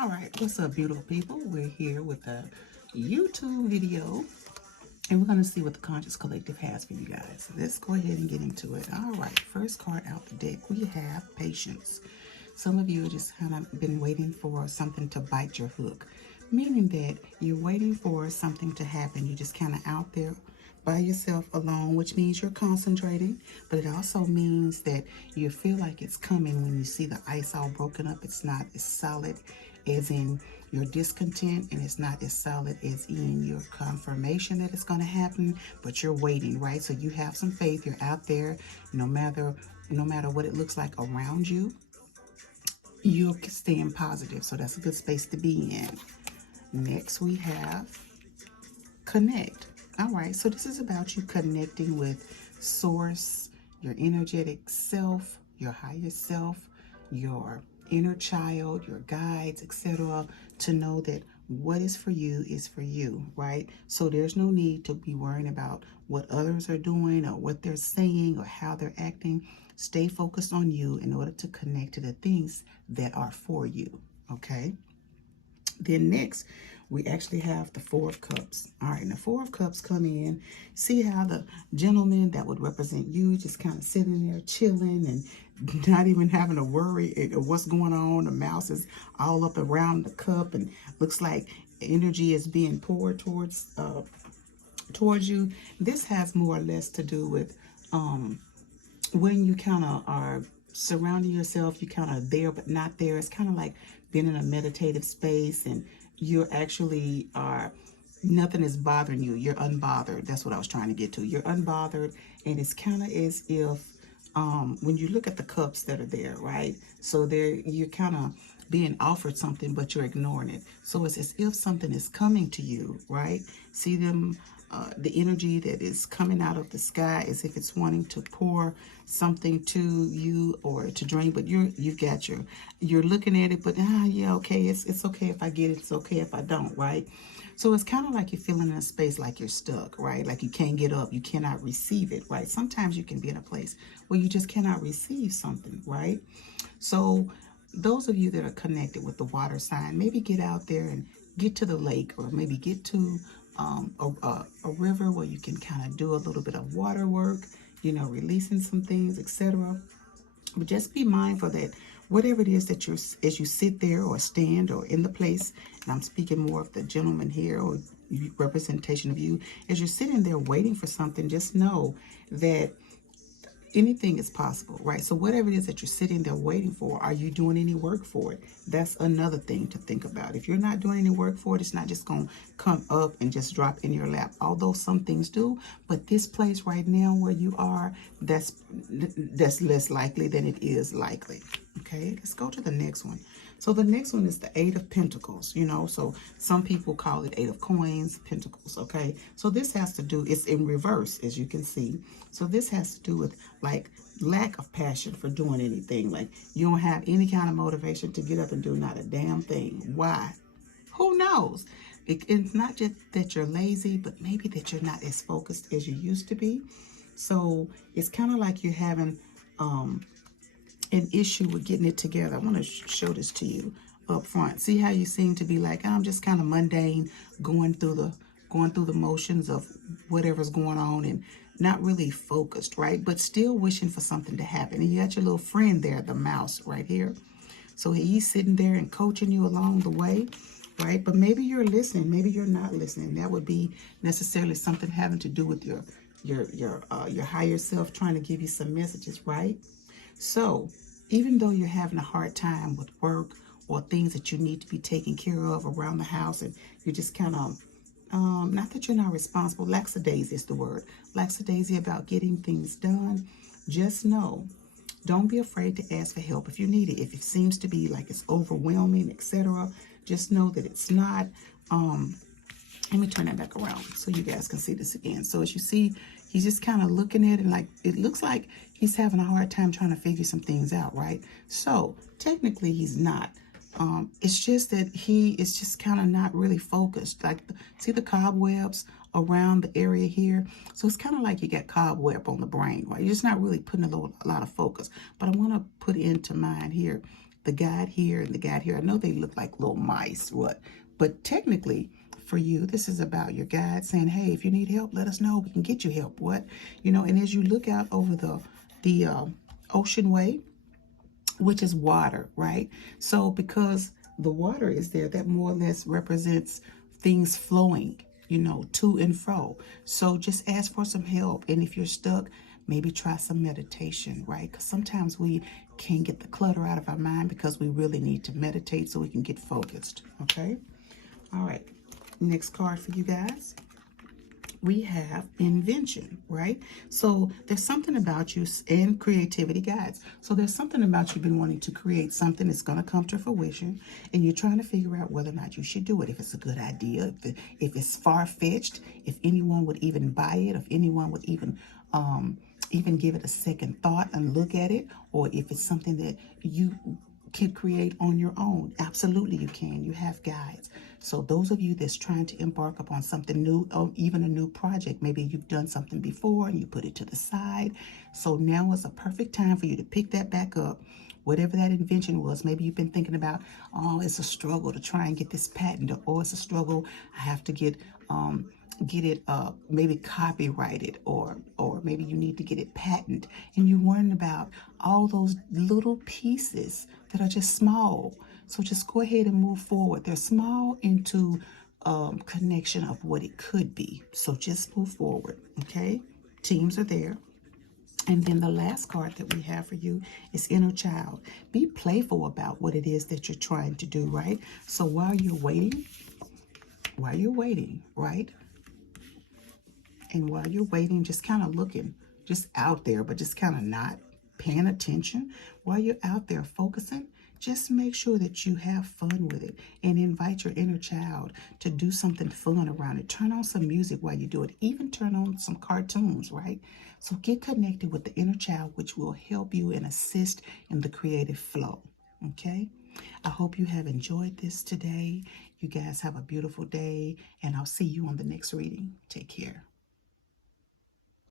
All right, what's up, beautiful people? We're here with a YouTube video, and we're going to see what the Conscious Collective has for you guys. So let's go ahead and get into it. All right, first card out the deck, we have Patience. Some of you have just kind of been waiting for something to bite your hook, meaning that you're waiting for something to happen. You're just kind of out there by yourself alone, which means you're concentrating, but it also means that you feel like it's coming when you see the ice all broken up. It's not as solid as in your discontent, and it's not as solid as in your confirmation that it's going to happen, but you're waiting, right? So you have some faith. You're out there, no matter what it looks like around you, you're staying positive. So that's a good space to be in. Next, we have Connect. All right, so this is about you connecting with Source, your energetic self, your higher self, your inner child, your guides, etc., to know that what is for you, right? So there's no need to be worrying about what others are doing or what they're saying or how they're acting. Stay focused on you in order to connect to the things that are for you, okay? Then next, we actually have the Four of Cups. All right, and the Four of Cups come in. See how the gentleman that would represent you just kind of sitting there chilling and not even having to worry of what's going on. The mouse is all up around the cup and looks like energy is being poured towards you. This has more or less to do with when you kind of are surrounding yourself, you kind of there but not there. It's kind of like being in a meditative space, and you actually are, nothing is bothering you. You're unbothered. That's what I was trying to get to. You're unbothered, and it's kind of as if when you look at the cups that are there, right? So there, you're kind of being offered something, but you're ignoring it. So it's as if something is coming to you, right? See them, the energy that is coming out of the sky, as if it's wanting to pour something to you or to drink, but you're looking at it, but yeah, okay, it's okay if I get it, it's okay if I don't, right? So it's kind of like you're feeling in a space like you're stuck, right? Like you can't get up, you cannot receive it, right? Sometimes you can be in a place where you just cannot receive something, right? So those of you that are connected with the water sign, maybe get out there and get to the lake, or maybe get to a river where you can kind of do a little bit of water work, releasing some things, etc. But just be mindful that whatever it is that as you sit there or stand or in the place, and I'm speaking more of the gentleman here or representation of you, as you're sitting there waiting for something, just know that anything is possible, right? So whatever it is that you're sitting there waiting for, are you doing any work for it? That's another thing to think about. If you're not doing any work for it, it's not just going to come up and just drop in your lap. Although some things do, but this place right now where you are, that's less likely than it is likely. Okay, let's go to the next one. So the next one is the Eight of Pentacles, so some people call it Eight of Coins, Pentacles, okay? So this has to do, it's in reverse, as you can see. So this has to do with, like, lack of passion for doing anything. Like, you don't have any kind of motivation to get up and do not a damn thing. Why? Who knows? It's not just that you're lazy, but maybe that you're not as focused as you used to be. So it's kind of like you're having an issue with getting it together. I want to show this to you up front. See how you seem to be like, I'm just kind of mundane, going through the motions of whatever's going on and not really focused, right? But still wishing for something to happen. And you got your little friend there, the mouse right here. So he's sitting there and coaching you along the way, right? But maybe you're listening, maybe you're not listening. That would be necessarily something having to do with your higher self trying to give you some messages, right? So even though you're having a hard time with work or things that you need to be taken care of around the house, and you're just kind of, not that you're not responsible, lackadaisy is the word, lackadaisy about getting things done, just know, don't be afraid to ask for help if you need it. If it seems to be like it's overwhelming, etc., just know that it's not. Let me turn that back around so you guys can see this again. So as you see, he's just kind of looking at it like, it looks like he's having a hard time trying to figure some things out, right? So technically he's not. It's just that he is just kind of not really focused. Like, see the cobwebs around the area here? So it's kind of like you got cobweb on the brain, right? You're just not really putting a lot of focus. But I want to put into mind here, the guide here and the guide here. I know they look like little mice, what? But technically, for you, this is about your guide saying, hey, if you need help, let us know. We can get you help. What? You know, and as you look out over the ocean way, which is water, right? So because the water is there, that more or less represents things flowing, you know, to and fro. So just ask for some help. And if you're stuck, maybe try some meditation, right? Because sometimes we can't get the clutter out of our mind because we really need to meditate so we can get focused, okay? All right, next card for you guys. We have invention, right? So there's something about you in creativity, guys. So there's something about you've been wanting to create something that's going to come to fruition, and you're trying to figure out whether or not you should do it, if it's a good idea, if it's far-fetched, if anyone would even buy it, if anyone would even give it a second thought and look at it, or if it's something that you can create on your own. Absolutely you can. You have guides. So those of you that's trying to embark upon something new, or even a new project, maybe you've done something before and you put it to the side. So now is a perfect time for you to pick that back up. Whatever that invention was, maybe you've been thinking about, oh, it's a struggle to try and get this patent, or it's a struggle, I have to get it maybe copyrighted, or maybe you need to get it patented, and you're worrying about all those little pieces that are just small. So just go ahead and move forward. They're small into connection of what it could be. So just move forward, okay? Teams are there. And then the last card that we have for you is inner child. Be playful about what it is that you're trying to do, right? So while you're waiting, right? And while you're waiting, just kind of looking, just out there, but just kind of not paying attention. While you're out there focusing, just make sure that you have fun with it and invite your inner child to do something fun around it. Turn on some music while you do it. Even turn on some cartoons, right? So get connected with the inner child, which will help you and assist in the creative flow, okay? I hope you have enjoyed this today. You guys have a beautiful day, and I'll see you on the next reading. Take care.